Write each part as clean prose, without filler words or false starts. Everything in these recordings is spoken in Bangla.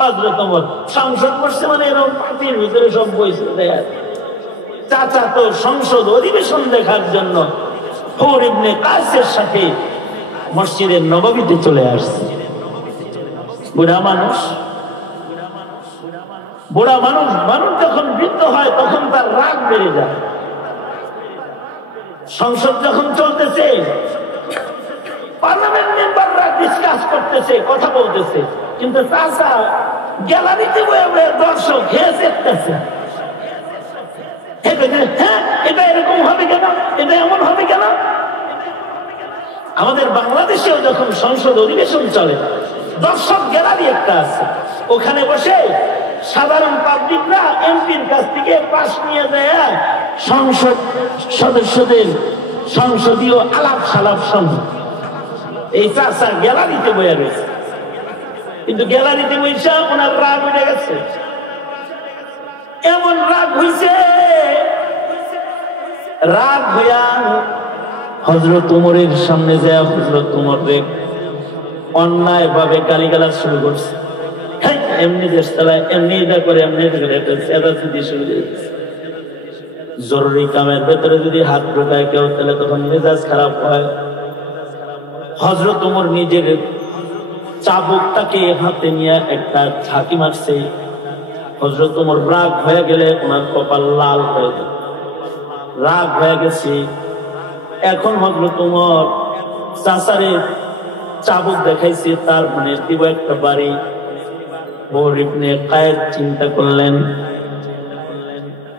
হযরত ওমর সংসদ বসছে মানে এরকম পার্টির ভিতরে সব বসে দেয়। চাচা তো সংসদ অধিবেশন দেখার জন্য হুর ইবনে কাসের সাথে মসজিদের নববীতে চলে আসছে। বুড়া মানুষ মানুষ যখন বৃদ্ধ হয় তখন তার রাগ বেড়ে যায়। সংসদ যখন চলতেছে, পার্লামেন্ট মেম্বাররা ডিসকাস করতেছে, কথা বলতেছে, কিন্তু চাচা গ্যালারিতে বসে দর্শক হেসে দেখতেছে। হ্যাঁ, এটা এরকম হবে কেন, এটা এমন হবে কেন? আমাদের বাংলাদেশেও যখন সংসদ অধিবেশন চলে, দর্শক গ্যালারি একটা আছে, ওখানে বসে সাধারণ পাবলিকরা এমপির কাছ থেকে পাস নিয়ে যায় সংসদ সদস্যদের সংসদীয় আলাপ সালাপ শুনে। এই চাচা গ্যালারিতে বসে রয়েছে, কিন্তু গ্যালারিতে বসে ওনার রাগ উঠে গেছে। এমন রাগ হইছে, রাগ হইয়া হযরত ওমরের সামনে যায় হযরত ওমর অন্যায় ভাবে গালিগালাজ শুরু করছে। এমনি দেশ চালায়, এমনি এটা করে, এমনি এটা করে, একটা চেঁচাচেঁচি শুরু হয়েছে। জরুরি কামের ভেতরে যদি হাত ঢোকায় কেউ, তাহলে তখন মেজাজ খারাপ হয়। হযরত ওমর নিজের চাবুকটাকে হাতে নিয়ে একটা ঝাঁকি মারছে। হযরত ওমর রাগ হয়ে গেলে ওনার কপাল লাল হয়ে যায়, রাগ হয়ে গেছে। এখন হযরত ওমর চাচারে চাবুক দেখাইছে, তার মানে দিব একটা বাড়ি। হুর ইবনে কায়েস চিন্তা করলেন,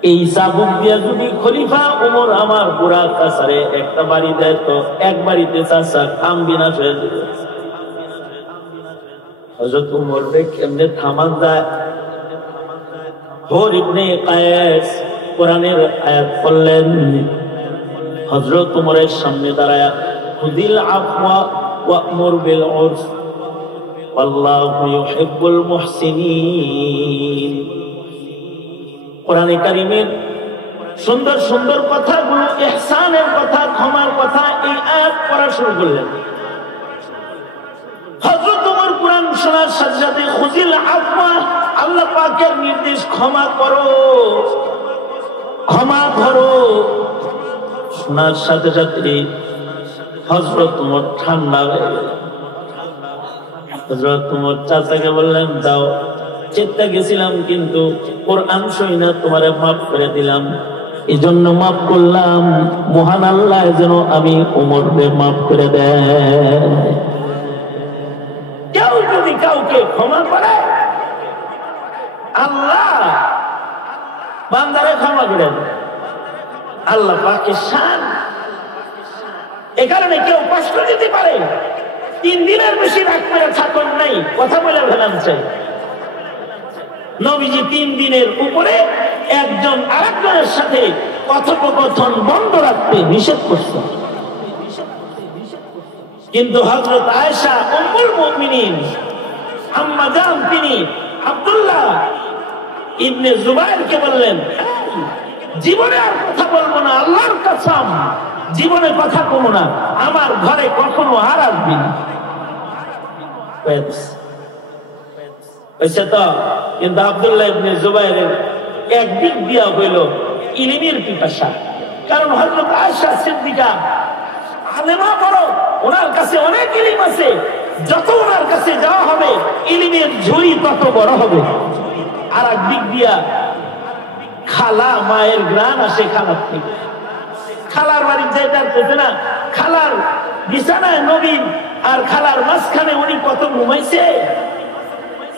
এই চাবুক দিয়া যদি খলিফা ওমর আমার বুড়া চাচারে একটা বাড়ি দেয়, তো এক বাড়িতে চাচা কাম বিনাশ হয়ে যাবে। হযরত ওমর কেমনে থামান যায়? হুর ইবনে কায়েস কোরআনের আয়াত পড়লেন, হযরত ওমরের সামনে দাঁড়ায়া খুযিল আফওয়া ওয়া'মুর বিল উরফ ওয়াল্লাহু ইউহিব্বুল মুহসিনিন। কোরআনে কারীমের সুন্দর সুন্দর কথাগুলো, ইহসানের কথা, ক্ষমার কথা, এই আয়াত পড়া শুরু করলেন। হযরত ওমর কোরআন শোনার সাথে সাথে খুযিল আফওয়া, আল্লাহ পাকের নির্দেশ, ক্ষমা করো, ক্ষমা করো, শোনার সাথে সাথে হযরত ওমর ঠান্ডা হয়ে গেল। হযরত ওমর চাচাকে বললেন, যাও, চেষ্টা গেছিলাম কিন্তু কোরআন শুনা তোমারে মাফ করে দিলাম, এজন্য মাফ করলাম, মহান আল্লাহ যেন আমি ওমরকে মাফ করে দেয়। কেউ যদি কাউকে ক্ষমা করে, আল্লাহ বান্দারে ক্ষমা করে দেয়। আল্লাহ পাকের শান। এ কারণে কেউ কষ্ট দিতে পারে, 3 দিনের বেশি রাগ করে থাকুন নাই, কথা বলে ফেলান চাই। নবীজি 3 দিনের উপরে একজন আরেকজনের সাথে কথোপকথন বন্ধ রাখতে নিষেধ করছেন। কিন্তু হযরত আয়েশা উম্মুল মুমিনিন আম্মা জান, তিনি আব্দুল্লাহ ইবনে জুবাইরকে বললেন, জীবনে আর কথা বলবো না, আল্লাহর কসম জীবনে কথা কমো না, আমার ঘরে কখনো আর আসবি না। তো কিন্তু আব্দুল্লাহ ইবনে জুবাইরের একদিক দিয়া হইল ইলমের পিপাসা, কারণ হযরত আয়েশা সিদ্দিকা আলেমা বড়, ওনার কাছে অনেক ইলম আছে, যত ওনার কাছে যাওয়া হবে ইলমের ঝুড়ি তত বড় হবে। আর একদিক দিয়া খালা, মায়ের গ্রাণ আসে খালার থেকে, খালার বাড়ি যেটা পেতে না, খালার বিছানায় নবী আর খালার মাঝখানে উনি কত ঘুমাইছে,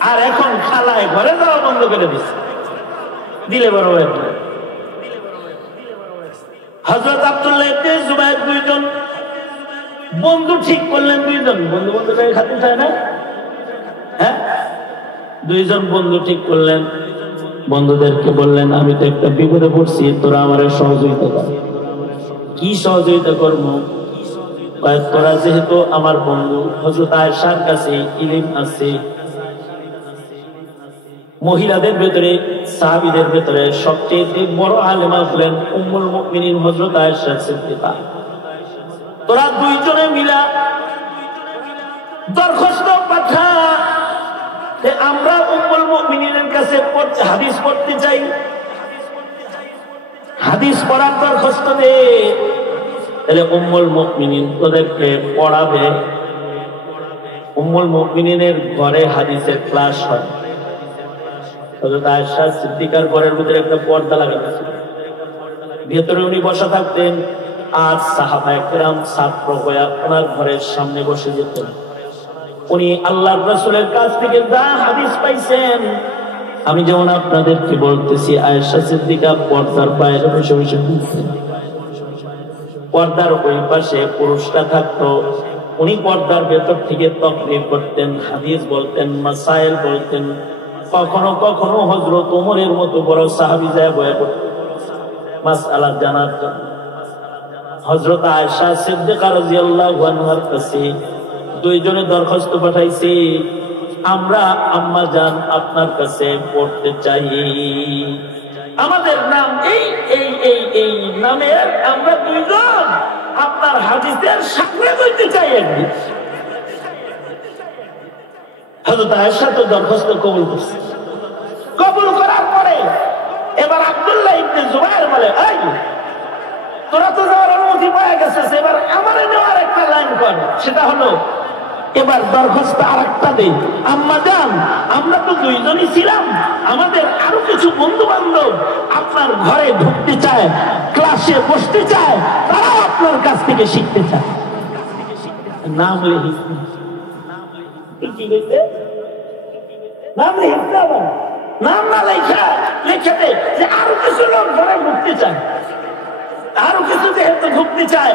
আর এখন খালায় ঘরে যাওয়া বন্ধ করে দিচ্ছে, দিলে বড় হয়ে। হযরত আব্দুল্লাহ ইবনে জুবাইর দুইজন বন্ধু ঠিক করলেন, দুইজন বন্ধু বন্ধুটাকে খাতে চায় না, হ্যাঁ, দুইজন বন্ধু ঠিক করলেন, বন্ধুদেরকে বললেন, আমি তো একটা বিপদে পড়ছি, তোরা আমার সহযোগিতা কর। কি সহযোগিতা করবো? তোরা যেহেতু আমার বন্ধু, হযরত আয়েশার কাছে ইলম আছে, মহিলাদের ভেতরে, সাহাবীদের ভেতরে সবচেয়ে বড় আলেমা হলেন উম্মুল মুমিনিন হযরত আয়েশা সিদ্দিকা। তোরা দুইজনে মিলা দরখাস্ত পাঠা, আমরা উম্মুল মুমিনিনের কাছে হাদিস পড়তে চাই, হাদিস পড়ার দরখাস্ত দে, তাহলে উম্মুল মুমিনিন তোদেরকে পড়াবে। উম্মুল মুমিনিনের ঘরে হাদিসের ক্লাস হয়। হযরত আয়েশা সিদ্দিকার ঘরের ভিতরে একটা পর্দা লাগানো ছিল, ভেতরে উনি বসা থাকতেন, আর সাহাবায়ে কেরাম ছাত্র হয়ে ওনার ঘরের সামনে বসে যেতেন। উনি আল্লাহর রাসূলের কাছ থেকে যা হাদিস পাইছেন, আমি যেমন আপনাদেরকে বলতেছি, আয়েশা সিদ্দিকা পর্দার বাইরে বসে বসে শুনতেন। পর্দার ওই পাশে পুরুষরা থাকতো, উনি পর্দার ভেতর থেকে তাকরীর করতেন, হাদিস বলতেন, মাসাইল বলতেন। কখনো কখনো হযরত ওমরের মতো বড় সাহাবী যায় বয়ে পড়তেন মাসআলা জানার জন্য। হযরত আয়েশা সিদ্দিকা রাদিয়াল্লাহু আনহার কাছে দুইজনে দরখাস্ত পাঠাইছে, আমরা আম্মা জান আপনার কাছে পড়তে চাই, আমাদের নাম এই এই এই এই নামের আমরা দুইজন আপনার হাদিসের সামনে বলতে চাই একদিন। হযরত আয়েশা তো দরখাস্ত কবুল করছে। কবুল করার পরে এবার আব্দুল্লাহ ইবনে জুবায়ের বলে, এই তোরা তো যাওয়ার অনুমতি পেয়ে গেছিস, এবার আমারে নেওয়ার একটা লাইন কর। সেটা হলো, এবার দরখাস্ত আরেকটা দে, আম্মা জান আমরা তো দুইজনই ছিলাম, আমাদের আরো কিছু বন্ধু বান্ধব আপনার ঘরে ঢুকতে চায়, ক্লাসে বসতে চায়, তারাও আপনার কাছ থেকে শিখতে চায়। নাম লিখতে, কি বলতে নাম লিখতে হবে, নাম না লেখা লিখে দে যে আরো কিছু লোক ঘরে ঢুকতে চায়, আরো কিছু যেহেতু ঢুকতে চায়,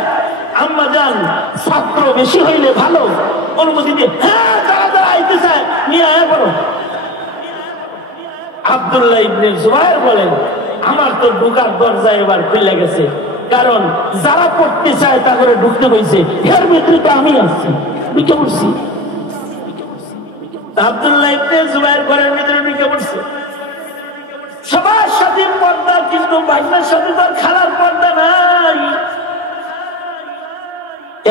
আম্মা জান ছাত্র বেশি হইলে ভালো, অনুমতি দিয়ে হ্যাঁ যারা যারা আইতে চায় নিয়ে আয়া বলো। আব্দুল্লাহ ইবনে জুবায়ের বলেন, আমার তো ঢুকার দরজা এবার খুলে গেছে, কারণ যারা পড়তে চায় তা করে ঢুকতে হয়েছে, এর ভিতরে তো আমি আসছি, ঢুকে পড়ছি। আব্দুল্লাহ ইবনে জুবায়ের ঘরের ভিতরে ঢুকে পড়ছে। সবার সাথে পর্দা, কিন্তু ভাইনার সাথে তার খালার পর্দা নাই।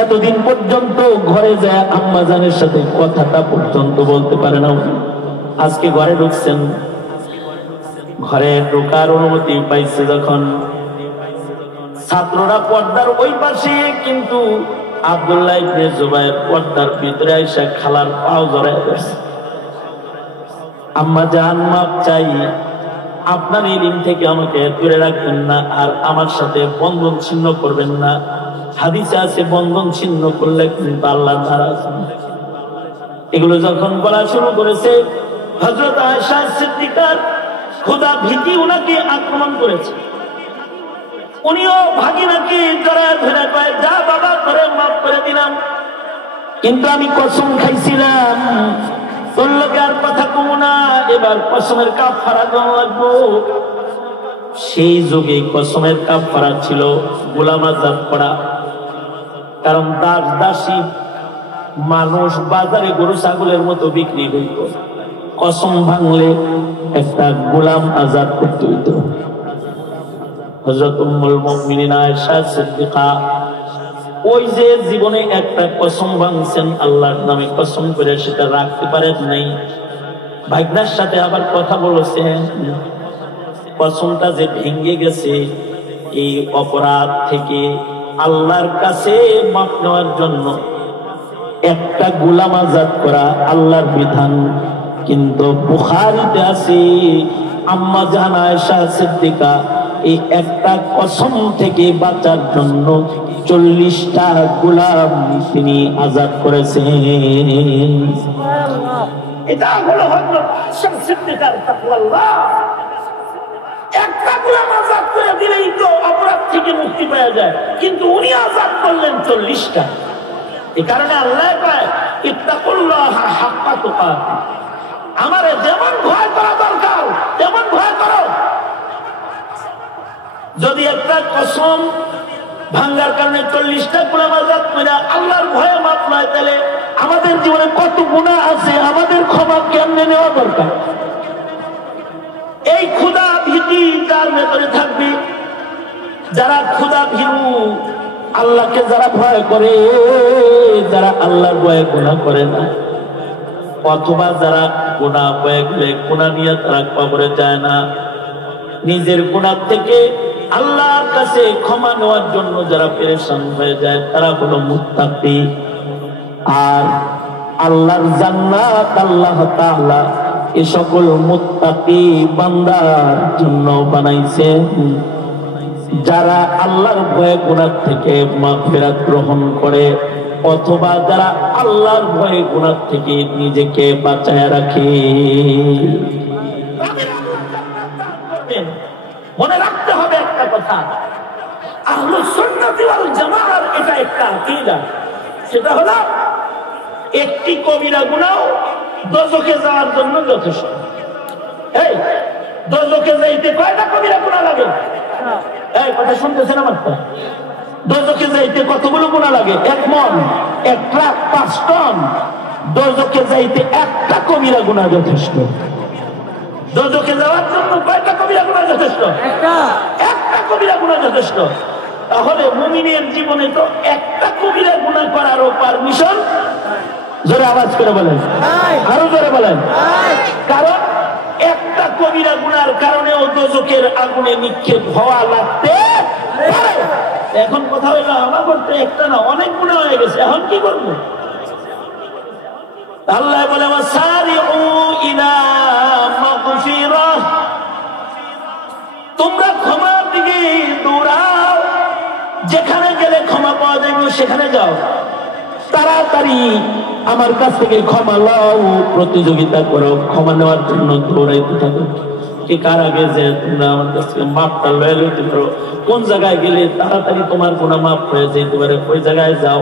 এতদিন পর্যন্ত ঘরে যায় আম্মা জানের সাথে কথাটা পর্যন্ত বলতে পারে না। আজকে ঘরে ঢুকছেন, ঘরে ঢোকার অনুমতি পাইছে যখন, ছাত্ররা পর্দার ওই পাশে, কিন্তু আব্দুল্লাহ ইবনে জুবায়ের পর্দার ভিতরে আইসা খালার পাও জড়ায় ধরছে। আম্মা জান মাপ চাই, আপনার এই দিন থেকে আমাকে দূরে রাখবেন না, আর আমার সাথে বন্ধন ছিন্ন করবেন না। হাদিসে আছে বন্ধন ছিন্ন করলে কিন্তু আল্লাহ নারাজ। এগুলো যখন বলা শুরু করেছে, হযরত আয়েশা সিদ্দিকার খোদা ভীতি উনাকে আক্রমণ করেছে। উনিও ভাগিনাকে জড়ায় ধরে কয়, যা বাবা করে মাফ করে দিলাম, কিন্তু আমি কসম খাইছিলাম তোর লোকে আর কথা কমু না, এবার কসমের কাফারা দেওয়া লাগবো। সেই যুগে কসমের কাফারা ছিল গোলাম আযাদ করা, কারণ দাস দাসী মানুষ বাজারে গরু ছাগলের মতো বিক্রি হইত, কসম ভাঙলে একটা গোলাম আযাদ করতে হইত। হযরত উম্মুল মুমিনিন আয়েশা সিদ্দিকা ওই যে জীবনে একটা কসম ভাঙছেন, আল্লাহর নামে কসম করে সেটা রাখতে পারেন নাই, ভাগ্নার সাথে আবার কথা বলেছেন, কসমটা যে ভেঙে গেছে, এই অপরাধ থেকে আল্লাহর কাছে মাফ নেওয়ার জন্য একটা গোলাম আযাদ করা আল্লাহর বিধান। কিন্তু বুখারীতে আছে আম্মা জান আয়েশা সিদ্দিকা এই একটা কসম থেকে বাঁচার জন্য 40টা গোলাম তিনি আযাদ করেছেন। এটা হলো হযরত আয়েশা সিদ্দিকার তাকওয়াল্লাহ। একটা গোলাম আযাদ করে দিলেই তো অপরাধ থেকে মুক্তি পাওয়া যায়, কিন্তু উনি আযাদ করলেন 40টা। এই কারণে আল্লাহ কয়, ইত্তাকুল্লাহা হাক্কা তুকাতিহি, আমারে যেমন ভয় করা দরকার তেমন ভয় করো। যদি একটা কসম ভাঙ্গার কারণে 40টা গোলাম আযাদ করে আল্লাহর ভয়ে মাপ নয়, তাহলে আমাদের জীবনে কত গুনাহ আছে, আমাদের ক্ষমা কেমনে নেওয়া দরকার। এই ক্ষুধা ভীতি যার ভেতরে থাকবে, যারা ক্ষুধা ভীরু, আল্লাহকে যারা ভয় করে, যারা আল্লাহর ভয়ে গুনাহ করে না, অথবা যারা গুনাহ হয়ে গেলে গুনাহ নিয়ে তারা কবরে যায় না, নিজের গুনাহ থেকে আল্লাহর কাছে ক্ষমা নেওয়ার জন্য যারা পেরেশান হয়ে যায় তারা হলো মুত্তাকি। আর আল্লাহর জান্নাত আল্লাহ তাআলা এই সকল মুত্তাকি বান্দার জন্য বানাইছেন, যারা আল্লাহর ভয়ে গুনাহ থেকে মাগফিরাত গ্রহণ করে অথবা যারা আল্লাহর ভয়ে গুনাহ থেকে নিজেকে বাঁচায় রাখে। মনে রাখতে হবে একটা কথা, আহলুস সুন্নাত ওয়াল জামাআর এটা একটা আকীদা, সেটা হলো একটি কবিরা গুনাহ দোজখে যাওয়ার জন্য যথেষ্ট। এই দোজখে যাইতে কয়টা কবিরা গুনাহ লাগে? এই কথা শুনতেছেন আমার? তো দোজখে যাইতে কতগুলো গুনাহ লাগে? 1 মণ, 1 ট্রাক, 5 টন। দোজখে যাইতে একটা কবিরা গুনাহ যথেষ্ট। দোজখে যাওয়ার জন্য কয়টা কবিরা গুনাহ যথেষ্ট? একটা কবিরা গুনাহ যথেষ্ট। তাহলে মুমিনের জীবনে তো একটা কবিরা গুনাহ করারও পারমিশন, জোরে আওয়াজ করে বলেন, আরো জোরে বলেন। কারণ একটা কবিরা গুনার কারণে দোজখের আগুনে নিক্ষেপ হওয়া লাগতে পারে। এখন কথা হইলো আমার করতে একটা না অনেক গুনাহ হয়ে গেছে, এখন কি করবো? আল্লাহ বলে ওয়াসারিউ ইলা মাগফিরাহ, তোমরা ক্ষমার দিকে দৌড়াও, যেখানে গেলে ক্ষমা পাওয়া যাবে সেখানে যাও, তাড়াতাড়ি আমার কাছ থেকে ক্ষমা লও, প্রতিযোগিতা করো, ক্ষমা নেওয়ার জন্য দৌড়াইতে থাকো। কে কার আগে যে তোমরা আমার কাছ থেকে মাপটা লয়ে লইতে পারো, কোন জায়গায় গেলে তাড়াতাড়ি তোমার গুনাহ মাফ হয়ে যেতে পারে ওই জায়গায় যাও,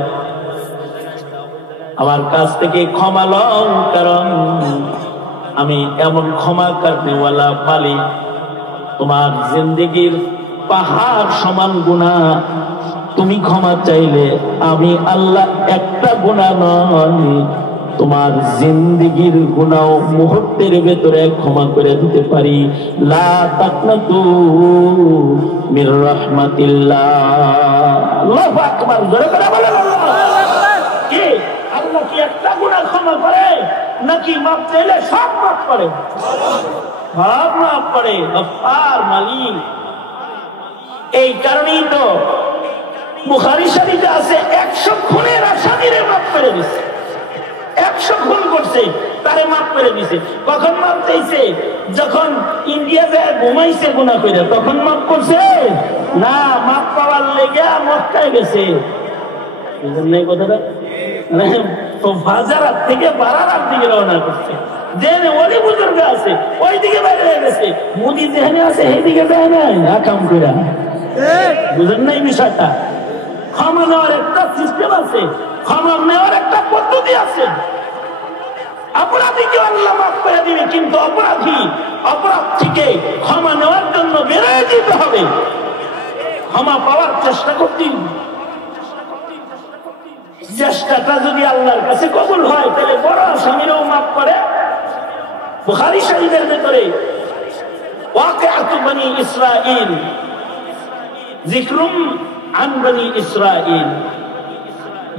আমার কাছ থেকে ক্ষমা লও, কারণ আমি এমন ক্ষমা করনেওয়ালা মালিক। তোমার জিন্দেগির পাহাড় সমান গুনাহ তুমি ক্ষমা চাইলে আমি আল্লাহ একটা গুনাহ নয়, তোমার জিন্দেগির গুনাহ মুহূর্তের ভেতরে ক্ষমা করে দিতে পারি। লা তাকনাতু মির রাহমাতিল্লাহ। আল্লাহু আকবার, জোরে করে বলেন আল্লাহু আকবার। কি আল্লাহ কি একটা গুনাহ ক্ষমা করে নাকি মাফ চাইলে সব মাফ করে? সব মাফ করে, গফফার মালিক। এই কারণেই তো বুখারী শরীফে আছে 100 খুনের আসামিরে মাফ করে দিয়েছে। 100 খুন করছে তারে মাফ করে দিয়েছে। কখন মাফ চাইছে? যখন ইন্ডিয়া যায় ঘুমাইছে গুনাহ করে, তখন মাফ করছে না, মাফ পাওয়ার লেগে মক্কায় গেছে। বুঝলেন না এই কথাটা? তো বাজারাত থেকে বারারাত দিকে রওনা করছে, যেখানে ওলি বুজুর্গ আছে ওই দিকে বাইরে হয়ে গেছে, মুদি যেখানে আছে সেই দিকে যায় না, আকাম কইরা। বুঝলেন না এই বিষয়টা? ক্ষমা নেওয়ার একটা সিস্টেম আছে, ক্ষমা নেওয়ার একটা পদ্ধতি আছে। অপরাধীকে আল্লাহ মাফ করে দিবে, কিন্তু অপরাধী অপরাধ থেকে ক্ষমা নেওয়ার জন্য বেরোয় যেতে হবে, ক্ষমা পাওয়ার চেষ্টা করতে। চেষ্টাটা যদি আল্লাহর কাছে কবুল হয় তাহলে বড় আসামিরাও মাফ করে। বুখারী শরীফের ভিতরে ওয়াকিআতু বনি ইসরাঈল, যিকরুম আন বনি ইসরাঈল,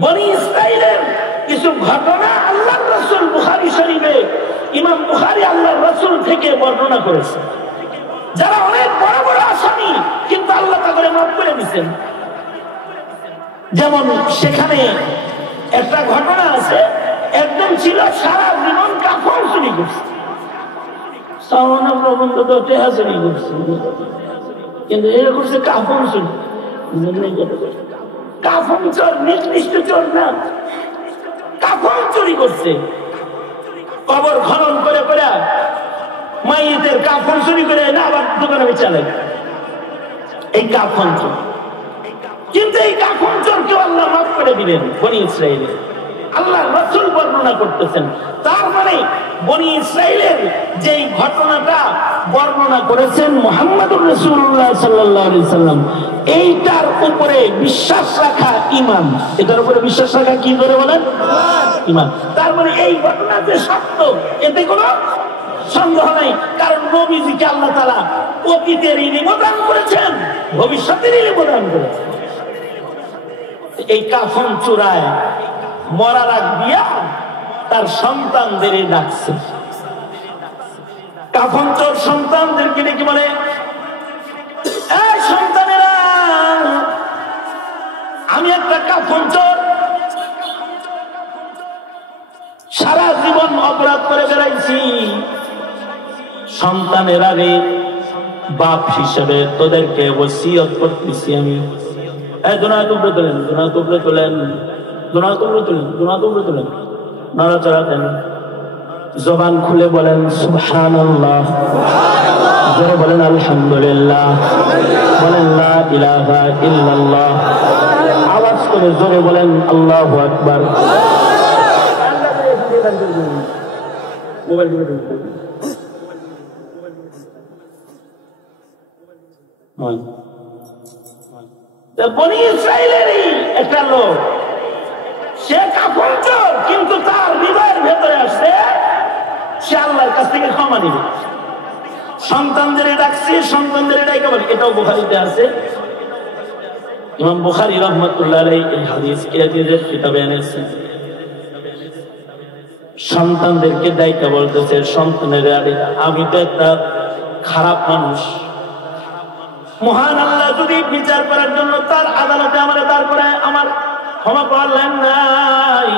বনি ইসরাঈলের কিছু ঘটনা আল্লাহর রাসূল বুখারী শরীফে ইমাম বুখারী আল্লাহর রাসূল থেকে বর্ণনা করেছে, যারা অনেক বড় বড় আসামি কিন্তু আল্লাহ তাদের মাফ করে দিয়েছেন। যেমন সেখানে একটা ঘটনা আছে, একজন ছিল সারা জীবন কাফন চুরি করছে, সামান্য প্রবন্ধ তো টেহা চুরি করছে, কিন্তু এটা করছে কাফন চুরি। কাফন চোর নির্দিষ্ট চোর না, কাফন চুরি করছে। কবর খনন করে করে মাইয়িতের কাফন চুরি করে না আবার দোকানে বেচা লাগে, এই কাফন চোর। কিন্তু এই কাফন চোরকেও আল্লাহ মাফ করে দিলেন বনি ইসরাঈলে। আল্লাহ রাসূল বর্ণনা করতেছেন, তার মানে বনি ইসরাঈলের যেই ঘটনাটা বর্ণনা করেছেন মুহাম্মদুর রাসূলুল্লাহ সাল্লাল্লাহু আলাইহি সাল্লাম, এইটার উপরে বিশ্বাস রাখা ঈমান। এটার উপরে বিশ্বাস রাখা কি ধরে বলেন? ঈমান। তার মানে এই ঘটনা যে সত্য এতে কোনো সন্দেহ নাই, কারণ নবীজিকে আল্লাহ তাআলা অতীতের ইলম দান করেছেন, ভবিষ্যতের ইলম দান করেছেন। এই কাফন চূড়ায় মরার আগ দিয়া তার সন্তানদের ডাকছে। কাফন চোর সন্তানদেরকে ডেকে বলে, এই সন্তানেরা, আমি একটা কাফন চোর, সারা জীবন অপরাধ করে বেড়াইছি। সন্তানেরা রে, বাপ হিসেবে তোদেরকে ওসিয়ত করতেছি আমি। দোনা টুকরো তোলেন, দোনা টুকরো তোলেন, দোনা টুকরো তোলেন, দোনা টুকরো তোলেন, নড়াচড়া দেন, জবান খুলে বলেন সুবহানাল্লাহ, জোরে বলেন আলহামদুলিল্লাহ, বলেন লা ইলাহা ইল্লাল্লাহ, আওয়াজ করে জোরে বলেন আল্লাহু আকবার। মোবাইল দিকে বনি ইসরাইলেরই একটা লোক, সে কাফন চোর, কিন্তু তার হৃদয়ের ভেতরে আসছে সে আল্লাহর কাছ থেকে ক্ষমা নিবে। সন্তানদের ডাকছে, সন্তানদের ডাকে বলে, এটাও বুখারীতে আছে। ইমাম বুখারী রাহমাতুল্লাহ আলাইহি এই হাদিসকে নিজের কিতাবে এনেছেন। সন্তানদেরকে ডাইকা বলতেছে, সন্তানের আমি তো একটা খারাপ মানুষ, মহান আল্লাহ যদি বিচার করার জন্য তার আদালতে আমার দাঁড় করায়, আমার ক্ষমা করলেন নাই।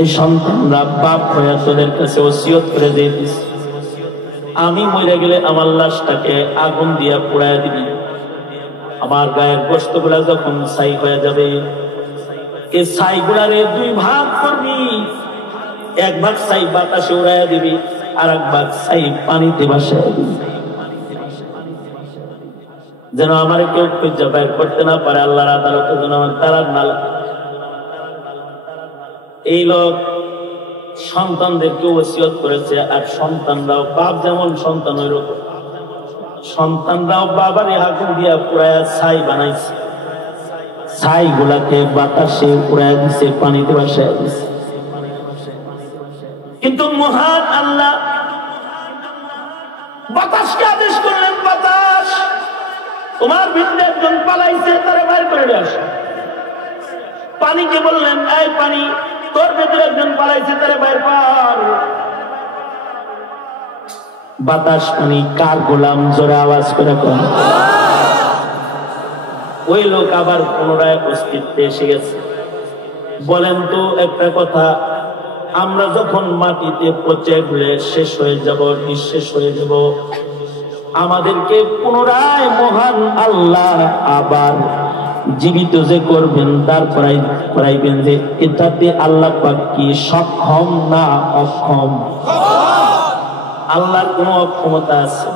এই সন্তানরা বাপ হয়ে তোদের কাছে ওসিয়ত করে দিয়ে দিস, আমি মরে গেলে আমার লাশটাকে আগুন দিয়া পোড়ায় দিবি, আমার গায়ের গোশত গুলা যখন ছাই হয়ে যাবে, এই ছাই গুলারে দুই ভাগ করবি, এক ভাগ ছাই বাতাসে উড়াইয়া দিবি, আর এক ভাগ ছাই পানিতে ভাসাইয়া দিবি, যেন আমার কেউ খুঁজে বাইর করতে না পারে, আল্লাহর আদালতে যেন আমার তারার না লাগে। এই লোক সন্তানদেরকে ওসিয়ত করেছে, আর সন্তানরাও, বাপ যেমন সন্তান ওই রকম, সন্তানরাও বাবার আগুন দিয়া পুরায়া ছাই বানাইছে, ছাই গুলাকে বাতাসে উড়াইয়া দিছে, পানিতে ভাসাইয়া দিছে। কিন্তু মহান আল্লাহ বাতাসকে আদেশ করলেন, বাতাস তোমার ভিতরে একজন পালাইছে, তারা বাইর করে আসে। পানিকে বললেন, এই পানি, তোর ভিতরে একজন পালাইছে, তারা বাইর কর। বাতাস পানি কার গোলাম? জোরে আওয়াজ করে কর। ওই লোক আবার পুনরায় অস্তিত্বে এসে গেছে। বলেন তো একটা কথা, আমরা যখন মাটিতে পচে গেলে শেষ হয়ে যাব, নিঃশেষ হয়ে যাব, আমাদেরকে পুনরায় মহান আল্লাহ আবার জীবিত যে করবেন, তারপরে করাইবেন, যে এটাতে আল্লাহ পাক কি সক্ষম না অক্ষম? আল্লাহর কোন অক্ষমতা আছে?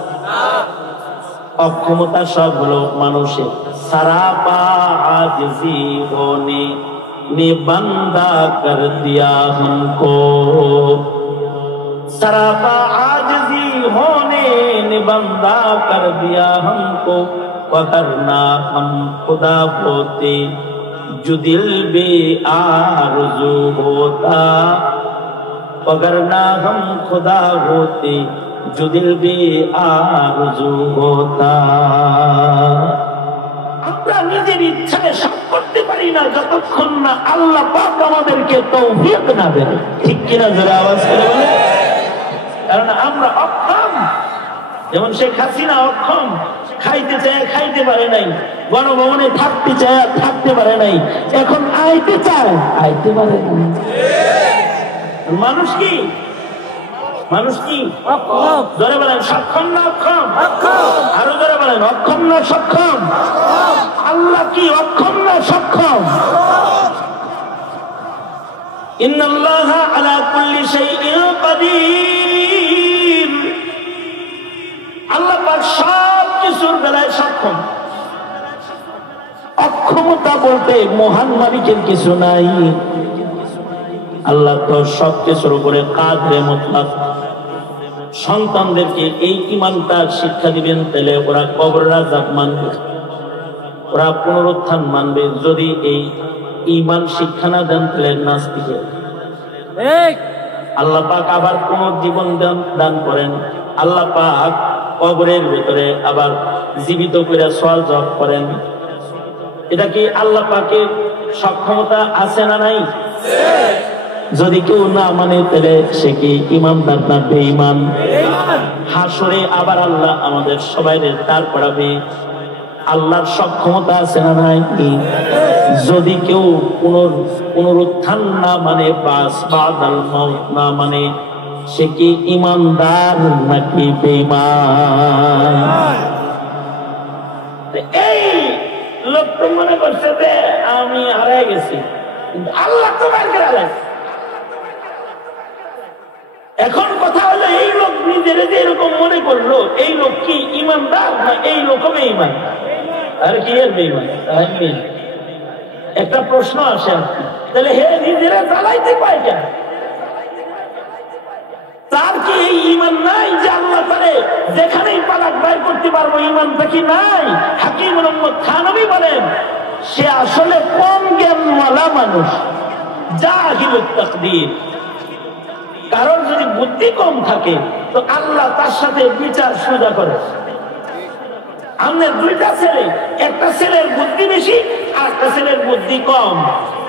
অক্ষমতা সব হলো মানুষের। সারাপা আজিজি হোনে ने बंदा कर दिया हमको, सरापा आजिजी होने ने बंदा कर दिया हमको, वरना हम खुदा होते जो दिल बे आरज़ू होता, वरना हम खुदा होते जो दिल बे आरज़ू होता। আমরা নিজের ইচ্ছায় সব করতে পারি না যতক্ষণ না আল্লাহ পাক আমাদেরকে তৌফিক না দেন। ঠিক কিনা? জোরে আওয়াজ করে বলেন। কারণ আমরা অক্ষম, যেমন শেখ হাসিনা অক্ষম, খাইতে চায় খাইতে পারে নাই, গণভবনে থাকতে চায় থাকতে পারে নাই, এখন আইতে চায় আইতে পারে নাই। মানুষ কি? মানুষ কি অক্ষম? জোরে বলেন, সক্ষম না অক্ষম? আরো জোরে বলেন, অক্ষম না সক্ষম? আল্লাহ কি অক্ষম না সক্ষম? ইন্নাল্লাহা আলা কুল্লি শাইইন কাদির। আল্লাহ পাক সব কিছুর বেলায় সক্ষম। অক্ষমতা বলতে মহান মালিকের কিছু নাই। আল্লাহ তো সব কিছুর উপরে কাদরে মুতলাক। সন্তানদেরকে এই ঈমানটা শিক্ষা দিবেন, তাহলে ওরা কবরের আযাব মানবে, ওরা পুনরুত্থান মানবে। যদি এই ঈমান শিক্ষা না দেন তাহলে নাস্তিক। আল্লাহ পাক আবার পুনর্জীবন দান করেন। আল্লাহ পাক কবরের ভিতরে আবার জীবিত করে সওয়াল জবাব করেন। এটা কি আল্লাহ পাকের সক্ষমতা আছে না নাই? যদি কেউ না মানে তাহলে সে কি ইমানদার না বেঈমান? হাসরে আবার আল্লাহ আমাদের সবাই দাঁড় করাবে। আল্লাহর সক্ষমতা আছে না নাই? যদি কেউ পুনরুত্থান না মানে, বাদাল মাউত না মানে, সে কি ইমানদার নাকি বেঈমান? এই লোক তো মনে করছে যে আমি হারাই গেছি, কিন্তু আল্লাহ তো বের করে আলেন। এখন কথা হলো, এই লোক নিজের যে এরকম মনে করলো, এই লোক কি ইমানদার না এই লোক বেঈমান? আর কি এর বেঈমান? একটা প্রশ্ন আসে, তাহলে হে নিজেরা জ্বালাইতে পায় কেন? তার কি এই ইমান নাই যে আল্লাহ তারে যেখানেই পালাক বাইর করতে পারবো? ইমানটা কি নাই? হাকিম মোহাম্মদ থানভী বলেন, সে আসলে কম জ্ঞানওয়ালা মানুষ, জাহিলুত তাকদীর। কারণ যদি বুদ্ধি কম থাকে তো আল্লাহ তার সাথে বিচার সোজা করে। আমাদের দুইটা ছেলে, একটা ছেলের বুদ্ধি বেশি আর একটা ছেলের বুদ্ধি কম।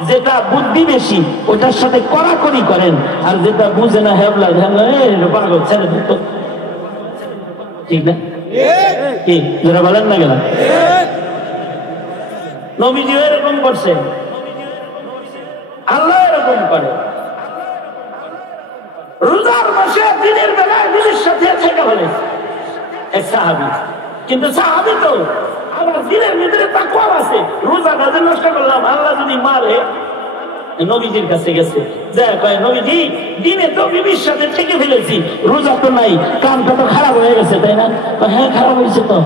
যেটা বুদ্ধি বেশি ওটার সাথে কড়াকড়ি করেন, আর যেটা বুঝে না হেবলা পাগল ছেলে তো ঠিক না? কি যারা বলেন না কেন? নবীজিও এরকম করছেন, আল্লাহ এরকম করে। রোজার মাসে দিনের বেলায় দিনের সাথে থেকে বলে এক সাহাবী, কিন্তু সাহাবী তো আবার দিনের ভিতরে তাকওয়া আছে। রোজা কাজে নষ্ট করলাম, আল্লাহ যদি মারে। নবীজির কাছে গেছে, যা কয় নবীজি দিনে তো বিবির সাথে থেকে ফেলেছি, রোজা তো নাই, কানটা তো খারাপ হয়ে গেছে, তাই না? হ্যাঁ খারাপ হয়েছে তো,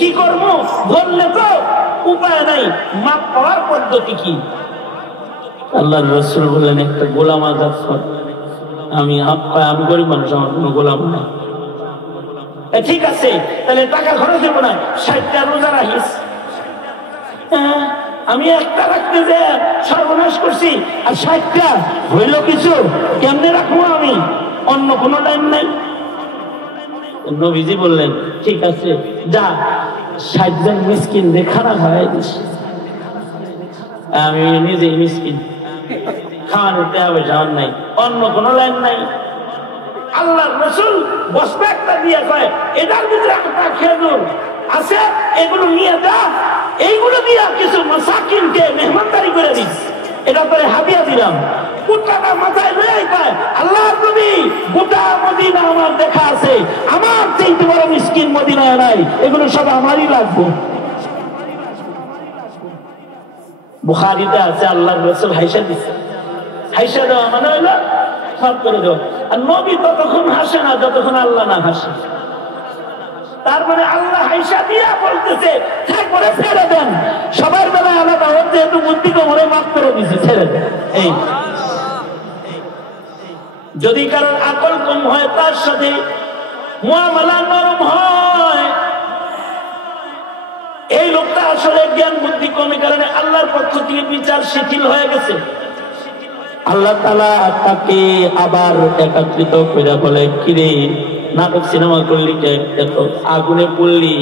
কি করবো? ধরলে তো উপায় নাই, মাপ পাওয়ার পদ্ধতি কি? আল্লাহর রাসূল বললেন, একটা গোলাম আজাদ কর। আমি গরিব মানুষ, আমার কোনো গোলাম নাই। ঠিক আছে, তাহলে টাকা খরচ হবো না, 60টা রোজা রাখিস। আমি একটা রাখতে যে সর্বনাশ করছি, আর 60টা হইল কিছু, কেমনে রাখবো আমি? অন্য কোনো টাইম নাই। নবীজি বললেন, ঠিক আছে, যা 60 জন মিসকিন খানা খাওয়াই দিস। আমি নিজেই মিসকিন, খাওয়ানোতে হবে যাওয়ার নাই, অন্য কোনো লাইন নাই। আল্লাহর রাসূল বসবে একটা দিয়ে কয়, এটার ভিতরে একটা খেজুর আছে, এগুলো নিয়ে যা, এইগুলো দিয়া কিছু মাসাকিনকে মেহমানদারি করে দিস, এটা করে হাদিয়া দিলাম। পুত্রটা মাথায় লয়ে কয়, আল্লাহর নবী, গোটা মদিনা আমার দেখা আছে, আমার চাইতে বড় মিসকিন মদিনায় নাই, এগুলো সব আমারই লাগবে। বুখারীতে আছে, আল্লাহর রাসূল হাইসা দিচ্ছে। হাইসা দেওয়া মানে হইলো মাফ করে দেওয়া। আর নবী ততক্ষণ হাসে না যতক্ষণ আল্লাহ না হাসে। তার মানে আল্লাহ হাইসা দিয়া বলতেছে, তারপরে ছেড়ে দেন, সবার বেলায় আলাদা, ওর যেহেতু বুদ্ধি কম, ওরে মাফ করে দিছে, ছেড়ে দেন। এই যদি কারোর আকল কম হয়, তার সাথে মুআমালা নরম হয়, এই লোকটা আসলে জ্ঞান বুদ্ধি কমে কারণে আল্লাহর পক্ষ থেকে বিচার শিথিল হয়ে গেছে। আল্লাহ তাআলা তাকে আবার একত্রিত করে বলে, কিরে নাটক সিনেমা করলি, এত আগুনে পড়লি,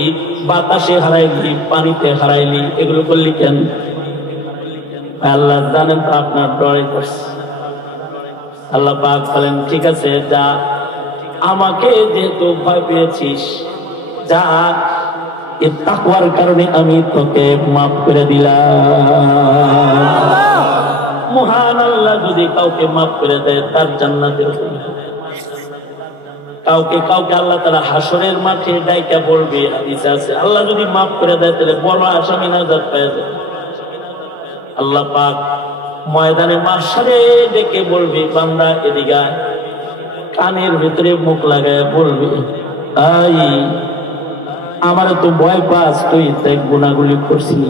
বাতাসে হারাইলি, পানিতে হারাইলি, এগুলো করলি কেন? আল্লাহ জানেন তো আপনার ডরে করছে। আল্লাহ পাক বলেন, ঠিক আছে, যা, আমাকে যেহেতু ভয় পেয়েছিস, যা, এই তাকওয়ার কারণে আমি তোকে মাফ করে দিলাম। মহান আল্লাহ যদি কাউকে মাফ করে দেয়, তার জান্নাতের কাউকে আল্লাহ তাআলা হাসরের মাঠে ডাইকা বলবে, হাদিসে আছে, আল্লাহ যদি মাফ করে দেয় তাহলে বড় আসামি নাজাত পেয়ে যায়। আল্লাহ পাক ময়দানে মাহশারে ডেকে বলবে, বান্দা এদিকে আয়, কানের ভিতরে মুখ লাগায় বলবে, আই আমার তো ভয় পাস, তুই তাই গুনাহগুলি করছিলি,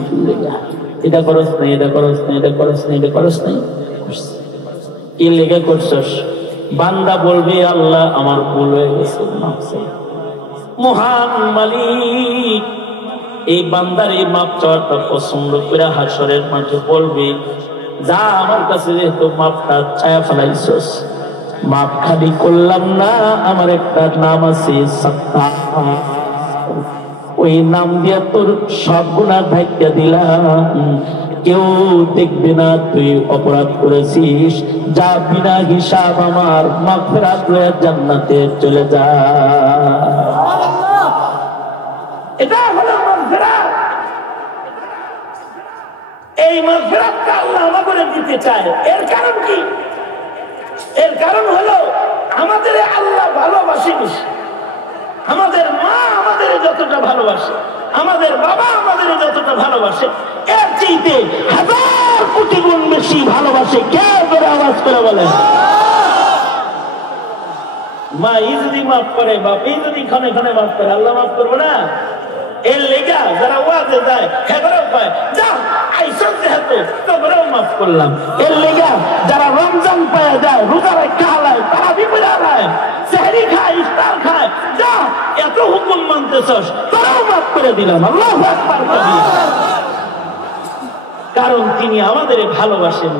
এটা করস না, এটা করস না, এটা করস না, এটা করস নাই, কি লেগে করছস? বান্দা বলবে, আল্লাহ আমার ভুল হয়ে গেছে। মহান মালিক এই বান্দার এই মাপ চাওয়াটা পছন্দ করে হাসরের মাঠে বলবে, যা, আমার কাছে যেহেতু মাপটা চায়া ফেলাইছস, মাপ খালি করলাম না, আমার একটা নাম আছে সাত্তার, ওই নাম দিয়া তোর সব গুনাহ ঢাইকা দিলাম। কেউ দেখবে না তুই অপরাধ করেছিস, যা বিনা হিসাব আমার মাগফিরাত লয়ে জান্নাতে চলে যা। এটা হলো মাগফিরাত। এই মাগফিরাতটা আল্লাহ আমাদের দিতে চায়। এর কারণ কি? এর কারণ হলো আমাদের আল্লাহ ভালোবাসে বেশি। আমাদের মা আমাদের যতটা ভালোবাসে, আমাদের বাবা আমাদের যতটা ভালোবাসে, এর চাইতে 1000 কোটি গুণ বেশি ভালোবাসে কে? করে আওয়াজ করে বলে। মা যদি মাফ করে, বাপই যদি ক্ষণে ক্ষণে মাফ করে, আল্লাহ মাফ করবো না? এর লেগা যারা ওয়াজে যায় হেবরেও পায়, যা আইসা যেহেতু তোমরাও মাফ করলাম। এর লেগা যারা রমজান পায় যায়, রোজা রাখা হালায়, তারা বিপদে হালায়, সেহরি খায়, ইফতার খায়, যা এত হুকুম মানতেছস, তোরাও মাফ করে দিলাম। আল্লাহু আকবার কবীর। কারণ তিনি আমাদের ভালোবাসেন।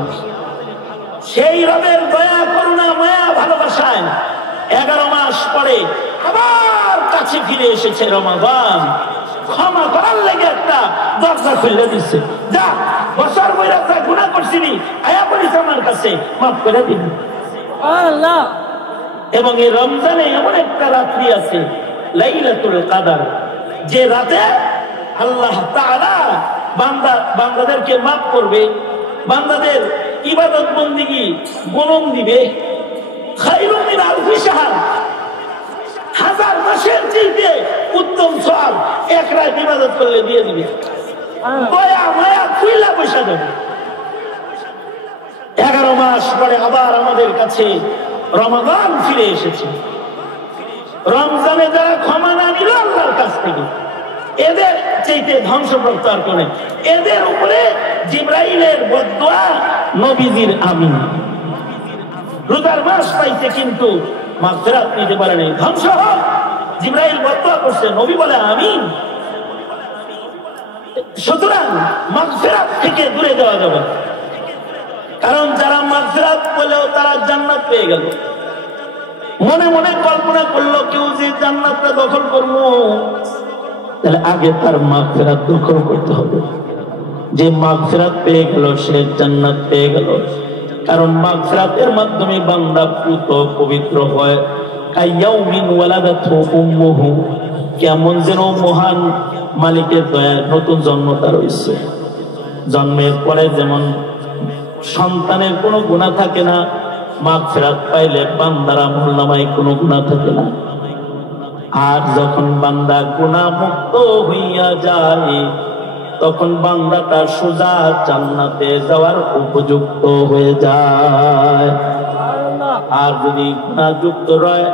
সেই রবের দয়া, করুণা, মায়া, ভালোবাসায় 11 মাস পরে আবার কাছে ফিরে এসেছে রমাদান। ক্ষমা করার লেগে একটা দরজা খুলে দিচ্ছে, যা বছর বইরা যা গুনাহ করছিলি আয়া বলিস আমার কাছে, মাফ করে দিবি। আল্লাহ। এবং এই রমজানে এমন একটা রাত্রি আছে লাইলাতুল কদর, যে রাতে আল্লাহ তাআলা বান্দাদেরকে মাফ করবে, বান্দাদের ইবাদত বন্দেগী গ্রহণ দিবে। খায়রুম মিন আলফি শাহর, 1000 মাসের চেয়ে উত্তম সওয়াব এক রাত ইবাদত করলে দিয়ে দিবে। দয়া মায়া খুইলা পয়সা দেবে। 11 মাস পরে আবার আমাদের কাছে রমাদান ফিরে এসেছে। রমজানে যারা ক্ষমা না নিল আল্লাহর কাছ থেকে, এদের চাইতে ধ্বংসপ্রাপ্ত আর কেউ নেই। এদের উপরে জিবরাইলের বদদোয়া, নবীজির আমিন। রোজার মাস পাইছে কিন্তু মাগফিরাত নিতে পারে নাই, ধ্বংস হোক। জিবরাইল বদদোয়া করছে, নবী বলে আমিন। সুতরাং মাগফিরাত থেকে দূরে যাওয়া যাবে, কারণ যারা মাগফিরাত পেলেও তারা জান্নাত পেয়ে গেল। মনে মনে কল্পনা করলো কেউ যে জান্নাতটা দখল করবো, তাহলে আগে তার মাগফিরাত দখল করতে হবে। যে মাগফিরাত পেয়ে গেল সে জান্নাত পেয়ে গেল। কারণ মাগফিরাতের মাধ্যমে বান্দা পুত পবিত্র হয়। কায়াউমিন ওয়ালাদাতহু উম্মুহু, কেমন যেন মহান মালিকের দয়ায় নতুন জন্ম তার হইছে। জন্মের পরে যেমন সন্তানের কোনো গুনাহ থাকে না, মাগফিরাত পাইলে বান্দার আমলনামায় কোনো গুনাহ থাকে না। আর যখন বান্দা গুনাহ মুক্ত হইয়া যায়, তখন বান্দাটা সোজা জান্নাতে যাওয়ার উপযুক্ত হয়ে যায়। আর যদি গুনাহযুক্ত রয়,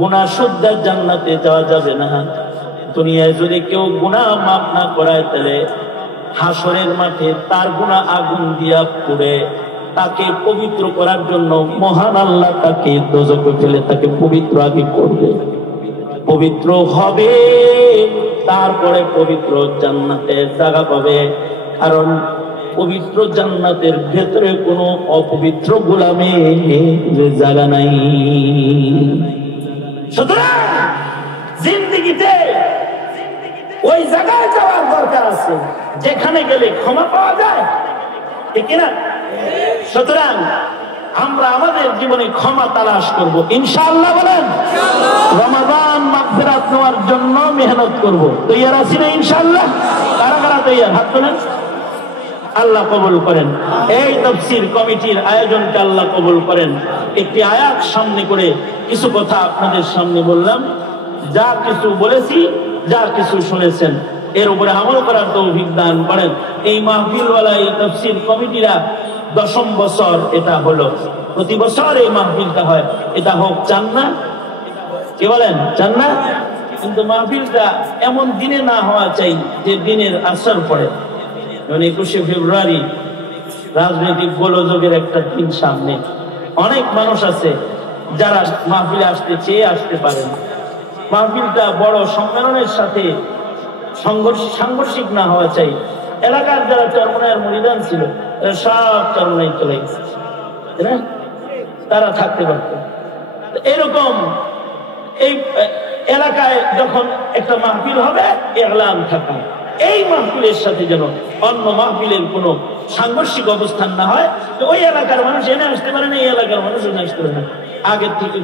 গুনাহ শুদ্ধ জান্নাতে যাওয়া যাবে না। দুনিয়ায় যদি কেউ গুনাহ মাফ না করায়, তাহলে হাসরের মাঠে তার গুনাহ আগুন দিয়া পুড়ে তাকে পবিত্র করার জন্য মহান আল্লাহ তাকে দোজখে ফেলে তাকে পবিত্র আগে করবে। পবিত্র হবে, তারপরে পবিত্র জান্নাতে জায়গা পাবে। কারণ পবিত্র জান্নাতের ভেতরে কোনো অপবিত্র গোলামের জায়গা নাই। সুতরাং জিন্দেগিতে ওই জায়গায় যাওয়ার দরকার আছে যেখানে গেলে ক্ষমা পাওয়া যায়, ঠিক না? সুতরাং আমরা আমাদের জীবনে ক্ষমা তালাশ করব ইনশাআল্লাহ। বলেন রমাদান মাগফিরাত নেওয়ার জন্য মেহনত করব। তৈয়ার আছি না ইনশাআল্লাহ? কারা কারা তৈয়ার? হাত তোলেন। আল্লাহ কবুল করেন। এই তাফসীর কমিটির আয়োজনকে আল্লাহ কবুল করেন। একটি আয়াত সামনে করে কিছু কথা আপনাদের সামনে বললাম। যা কিছু বলেছি, যা কিছু শুনেছেন, এর উপরে আমল করার তৌফিক দান করেন। এই মাহফিলওয়ালা এই তাফসীর কমিটিরা 10ম বছর এটা হলো। প্রতি বছর এই মাহফিলটা হয়। এটা হোক, চান না? কি বলেন, চান না? কিন্তু মাহফিলটা এমন দিনে না হওয়া চাই যে দিনের আসর পড়ে। 21শে ফেব্রুয়ারি রাজনৈতিক গোলযোগের একটা দিন সামনে। অনেক মানুষ আছে যারা মাহফিলে আসতে চেয়ে আসতে পারেন। মাহফিলটা বড় সম্মেলনের সাথে সাংঘর্ষিক না হওয়া চাই। এলাকার যারা চরমনায়ের মুরিদান ছিল সব চরমনায় চলে গেছে, তারা থাকতে পারত। এরকম এই এলাকায় যখন একটা মাহফিল হবে, এলান থাকা এই মাহফিলের সাথে যেন অন্য মাহফিলের কোনো সাংঘর্ষিক অবস্থান না হয়। তো ওই এলাকার মানুষ এনে আসতে পারে না, এই এলাকার মানুষ এনে আসতে পারে না, আগের থেকে